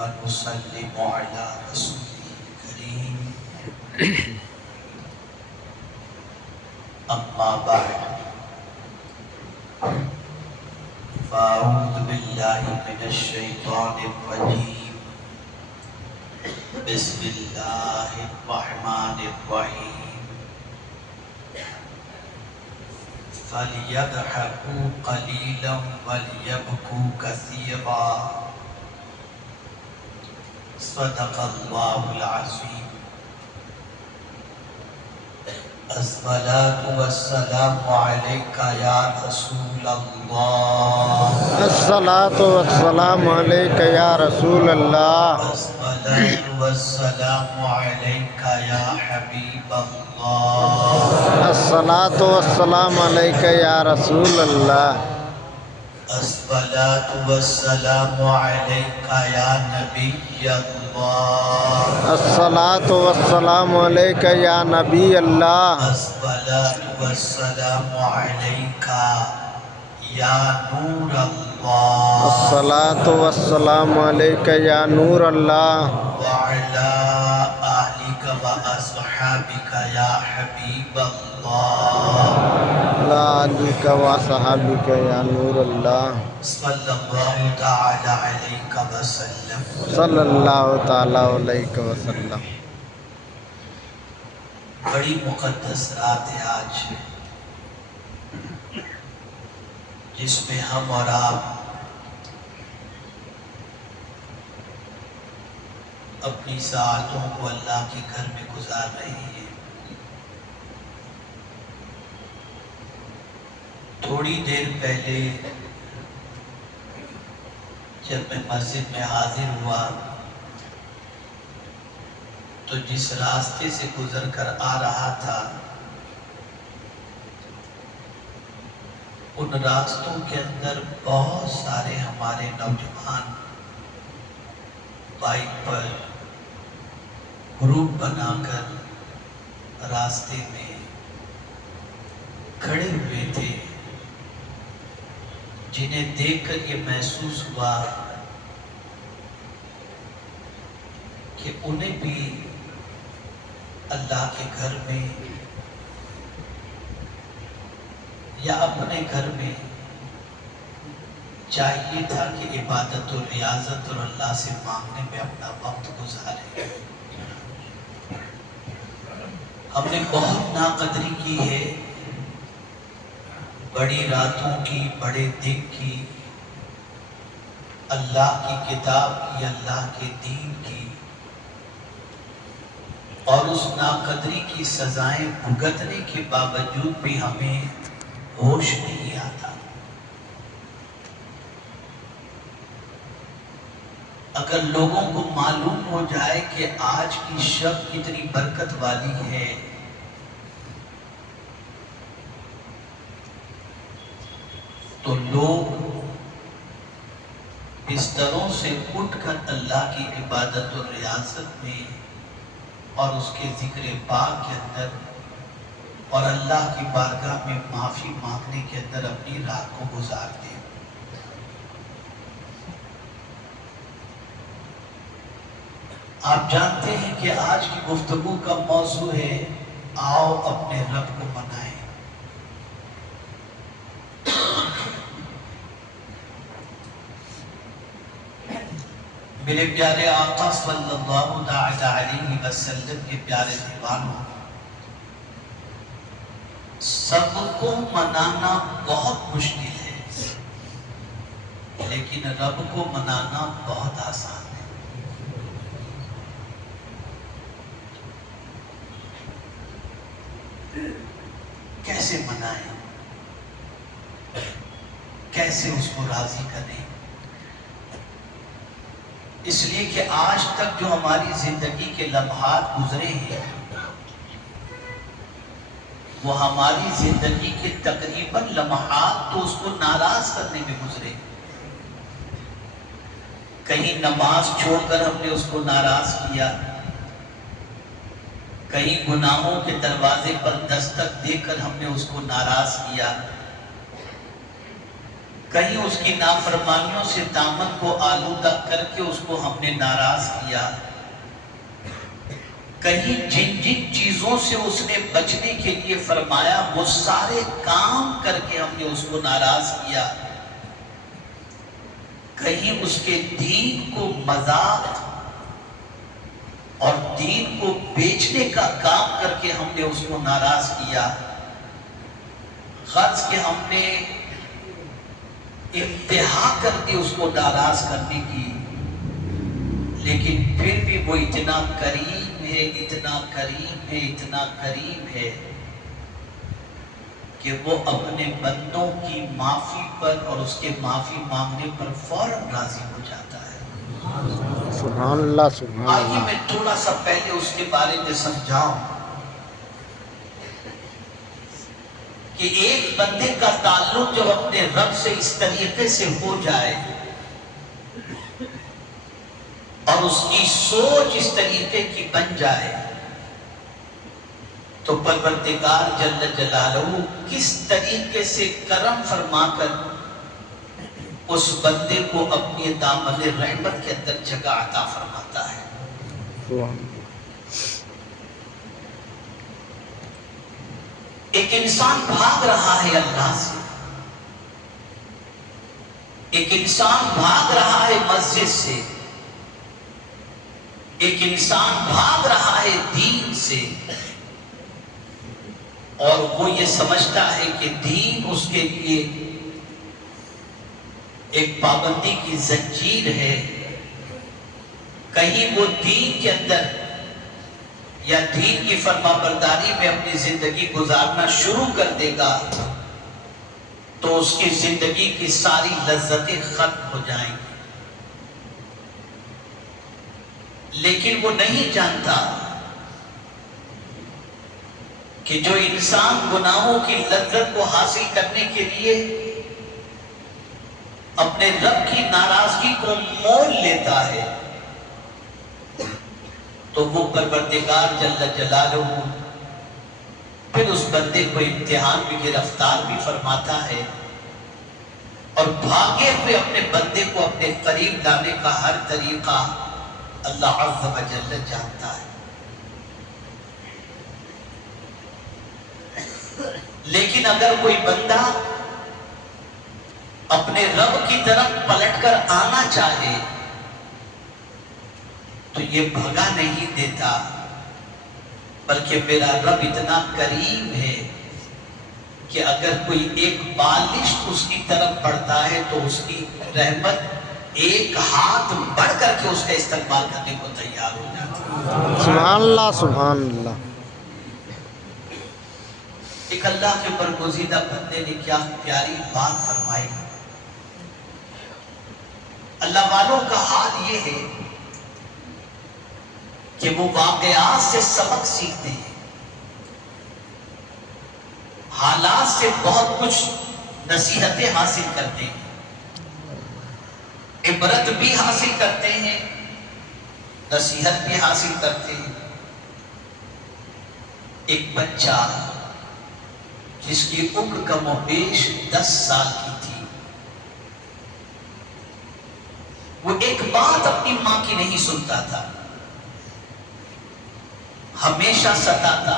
ونسلم على رسوله الكريم أما بعد فأعوذ بالله من الشيطان الرجيم بسم الله الرحمن الرحيم فليضحكوا قليلا وليبكوا كثيرا صدق الله العظيم الصلاة والسلام عليك يا رسول الله الصلاة والسلام عليك يا رسول الله الصلاة والسلام عليك يا حبيب الله الصلاة والسلام عليك يا رسول الله الصلاة والسلام عليك يا نبي الله الصلاة والسلام عليك يا نبي الله الصلاة والسلام عليك يا نور الله الصلاة والسلام عليك يا نور الله وعلى آلك وأصحابك يا حبيب الله لا عليك وصحابك يا نور الله صلى الله تعالى عليك وسلم صلى الله تعالى عليك وسلم. بڑی مقدس رات ہے آج جس میں ہم اور آپ اپنی ساعتوں کو اللہ کے گھر میں گزار رہے ہیں. تھوڑی دیر پہلے جب میں مسجد میں حاضر ہوا تو جس راستے سے گزر کر آ رہا تھا ان راستوں کے اندر بہت سارے ہمارے نوجوان بائک پر گروپ بنا کر راستے میں کھڑے ہوئے تھے جنہیں دیکھ کر یہ محسوس ہوا کہ انہیں بھی اللہ کے گھر میں یا اپنے گھر میں چاہیے تھا کہ عبادت اور ریاضت اور اللہ سے مانگنے میں اپنا وقت گزارے. ہم نے بہت ناقدری کی ہے بڑی راتوں کی، بڑے دن کی، اللہ کی کتاب کی، اللہ کے دین کی، اور اس ناقدری کی سزائیں بھگتنے کے باوجود بھی ہمیں ہوش نہیں آتا. اگر لوگوں کو معلوم ہو جائے کہ آج کی شب کتنی برکت والی ہے تو لوگ بستروں سے اٹھ کر اللہ کی عبادت اور ریاضت میں اور اس کے ذکر پاک کے اندر اور اللہ کی بارگاہ میں معافی مانگنے کے اندر اپنی رات کو گزارتے ہیں. آپ جانتے ہیں کہ آج کی گفتگو کا موضوع ہے آؤ اپنے رب کو منائیں. میرے پیارے آقا صلی اللہ علیہ وسلم کے پیارے دیوانوں، سب کو منانا بہت مشکل ہے لیکن رب کو منانا بہت آسان ہے. کیسے منائیں، کیسے اس کو راضی کریں؟ اس لیے کہ آج تک جو ہماری زندگی کے لمحات گزرے ہیں وہ ہماری زندگی کے تقریباً لمحات تو اس کو ناراض کرنے میں گزرے. کہیں نماز چھوڑ کر ہم نے اس کو ناراض کیا، کہیں گناہوں کے دروازے پر دستک دے کر ہم نے اس کو ناراض کیا، کہیں اس کی نافرمانیوں سے دامن کو آلودہ کر کے اس کو ہم نے ناراض کیا، کہیں جن جن چیزوں سے اس نے بچنے کے لیے فرمایا وہ سارے کام کر کے ہم نے اس کو ناراض کیا، کہیں اس کے دین کو مذاق اور دین کو بیچنے کا کام کر کے ہم نے اس کو ناراض کیا، غرض کہ ہم نے انتہا کر دی اس کو ناراض کرنے کی، لیکن پھر بھی وہ اتنا کریم ہے، اتنا کریم ہے، اتنا کریم ہے کہ وہ اپنے بندوں کی معافی پر اور اس کے معافی مانگنے پر فوراً راضی ہو جاتا ہے۔ سبحان اللہ سبحان آئیے اللہ۔ میں تھوڑا سا پہلے اس کے بارے میں سمجھاؤں کہ ایک بندے کا تعلق جب اپنے رب سے اس طریقے سے ہو جائے اور اس کی سوچ اس طریقے کی بن جائے تو پروردگار جل جلالہ کس طریقے سے کرم فرما کر اس بندے کو اپنی دامن رحمت کے اندر جگہ عطا فرماتا ہے۔ ایک انسان بھاگ رہا ہے اللہ سے، ایک انسان بھاگ رہا ہے مسجد سے، ایک انسان بھاگ رہا ہے دین سے، اور وہ یہ سمجھتا ہے کہ دین اس کے لیے ایک پابندی کی زنجیر ہے، کہیں وہ دین کے اندر یا دین کی فرما برداری میں اپنی زندگی گزارنا شروع کر دے گا تو اس کی زندگی کی ساری لذتیں ختم ہو جائیں گی، لیکن وہ نہیں جانتا کہ جو انسان گناہوں کی لذت کو حاصل کرنے کے لیے اپنے رب کی ناراضگی کو مول لیتا ہے تو وہ پروردگار جل جلالہ پھر اس بندے کو امتحان میں گرفتار بھی فرماتا ہے اور بھاگے ہوئے اپنے بندے کو اپنے قریب لانے کا ہر طریقہ اللہ عز و جل جانتا ہے۔ لیکن اگر کوئی بندہ اپنے رب کی طرف پلٹ کر آنا چاہے تو یہ بھگا نہیں دیتا، بلکہ میرا رب اتنا کریم ہے کہ اگر کوئی ایک بالشت اس کی طرف بڑھتا ہے تو اس کی رحمت ایک ہاتھ بڑھ کر کے اس کا استقبال کرنے کو تیار ہو جاتی ہے۔ سبحان اللہ سبحان اللہ۔ ایک اللہ کے برگزیدہ بندے نے کیا پیاری بات فرمائی۔ اللہ والوں کا حال یہ ہے کہ وہ واقعات سے سبق سیکھتے ہیں، حالات سے بہت کچھ نصیحتیں حاصل کرتے ہیں، عبرت بھی حاصل کرتے ہیں، نصیحت بھی حاصل کرتے ہیں۔ ایک بچہ جس کی عمر کم و بیش 10 سال کی تھی، وہ ایک بات اپنی ماں کی نہیں سنتا تھا، ہمیشہ ستاتا،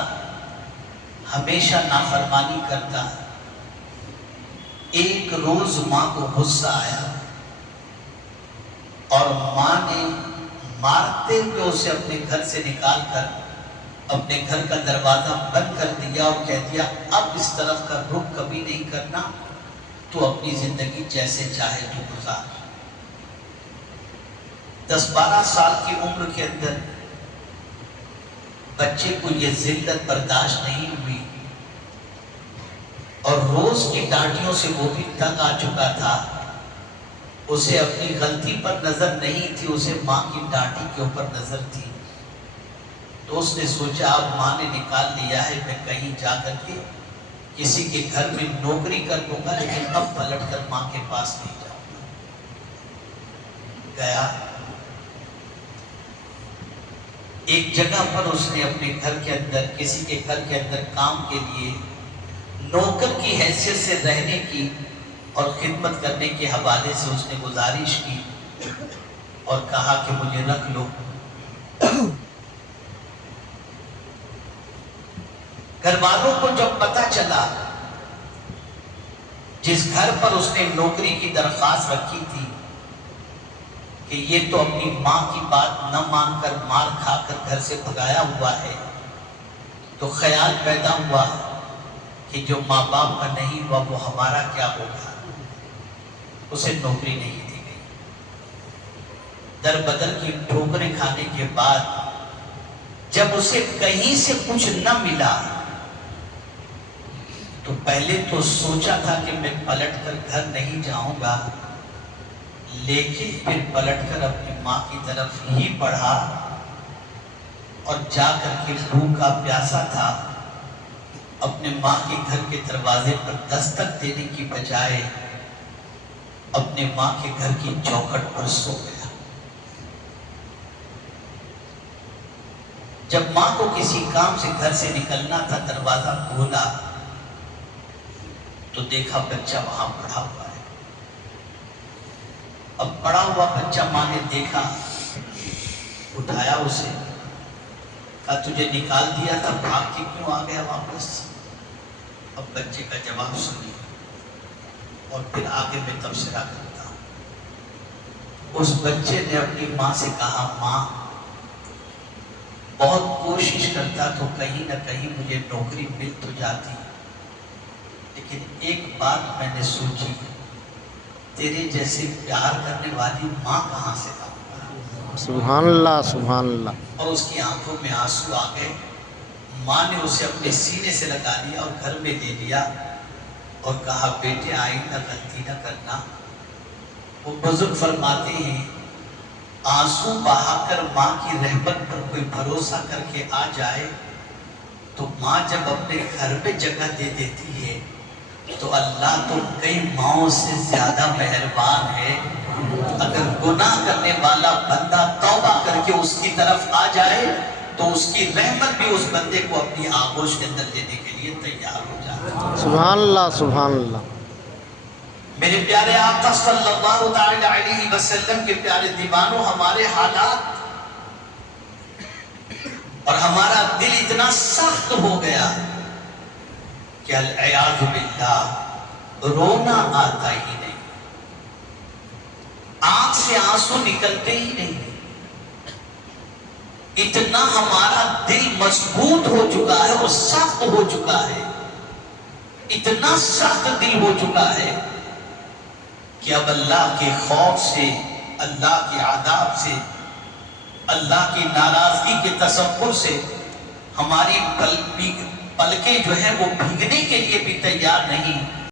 ہمیشہ نافرمانی کرتا۔ ایک روز ماں کو غصہ آیا اور ماں نے مارتے ہوئے اسے اپنے گھر سے نکال کر اپنے گھر کا دروازہ بند کر دیا اور کہہ دیا اب اس طرف کا رخ کبھی نہیں کرنا، تو اپنی زندگی جیسے چاہے تو گزار۔ 10-12 سال کی عمر کے اندر بچے کو یہ ذلت برداشت نہیں ہوئی اور روز کی ڈانٹیوں سے وہ بھی تنگ آ چکا تھا۔ اسے اپنی غلطی پر نظر نہیں تھی، اسے ماں کی ڈانٹی کے اوپر نظر تھی۔ تو اس نے سوچا اب ماں نے نکال لیا ہے، میں کہیں جا کر کے کسی کے گھر میں نوکری کر لوں گا، لیکن اب پلٹ کر ماں کے پاس نہیں جاؤں گا۔ گیا ایک جگہ پر اس نے اپنے گھر کے اندر کسی کے گھر کے اندر کام کے لیے نوکر کی حیثیت سے رہنے کی اور خدمت کرنے کے حوالے سے اس نے گزارش کی اور کہا کہ مجھے رکھ لو۔ گھر والوں کو جب پتہ چلا، جس گھر پر اس نے نوکری کی درخواست رکھی تھی کہ یہ تو اپنی ماں کی بات نہ مان کر مار کھا کر گھر سے بھگایا ہوا ہے، تو خیال پیدا ہوا کہ جو ماں باپ کا نہیں ہوا وہ ہمارا کیا ہوگا۔ اسے نوکری نہیں دی گئی۔ در بدر کی ٹھوکریں کھانے کے بعد جب اسے کہیں سے کچھ نہ ملا تو پہلے تو سوچا تھا کہ میں پلٹ کر گھر نہیں جاؤں گا، لیکن پھر پلٹ کر اپنی ماں کی طرف ہی بڑھا اور جا کر کے بھوکا پیاسا تھا، اپنے ماں کے گھر کے دروازے پر دستک دینے کی بجائے اپنے ماں کے گھر کی چوکھٹ پر سو گیا۔ جب ماں کو کسی کام سے گھر سے نکلنا تھا، دروازہ کھولا تو دیکھا بچہ وہاں پڑا ہوا ہے۔ اب پڑا ہوا بچہ ماں نے دیکھا، اٹھایا اسے، کہا تجھے نکال دیا تھا، بھاگ کے کیوں آ گیا واپس؟ اب بچے کا جواب سنیے اور پھر آگے میں تبصرہ کرتا ہوں۔ اس بچے نے اپنی ماں سے کہا، ماں بہت کوشش کرتا تو کہیں نہ کہیں مجھے نوکری مل تو جاتی، لیکن ایک بات میں نے سوچی، تیرے جیسے پیار کرنے والی ماں کہاں سے لاؤں؟ سبحان اللہ سبحان اللہ۔ اور اس کی آنکھوں میں آنسو آ گئے۔ ماں نے اسے اپنے سینے سے لگا لیا اور گھر میں لے لیا اور کہا، بیٹے آئندہ غلطی نہ کرنا۔ وہ بزرگ فرماتے ہیں، آنسو بہا کر ماں کی رحمت پر کوئی بھروسہ کر کے آ جائے تو ماں جب اپنے گھر میں جگہ دے دیتی ہے تو اللہ تو کئی ماؤں سے زیادہ مہربان ہے۔ اگر گناہ کرنے والا بندہ توبہ کر کے اس کی طرف آ جائے تو اس کی رحمت بھی اس بندے کو اپنی آغوش کے اندر لینے کے لیے تیار ہو جاتا ہے۔ سبحان اللہ سبحان اللہ۔ میرے پیارے آقا صلی اللہ تعالی علیہ وسلم کے پیارے دیوانوں، ہمارے حالات اور ہمارا دل اتنا سخت ہو گیا کہ العیاذ باللہ رونا آتا ہی نہیں، آنکھ سے آنسو نکلتے ہی نہیں۔ اتنا ہمارا دل مضبوط ہو چکا ہے اور سخت ہو چکا ہے، اتنا سخت دل ہو چکا ہے کہ اب اللہ کے خوف سے، اللہ کے عذاب سے، اللہ کی ناراضگی کے تصور سے ہماری پلکیں جو ہیں وہ بھیگنے کے لیے بھی تیار نہیں۔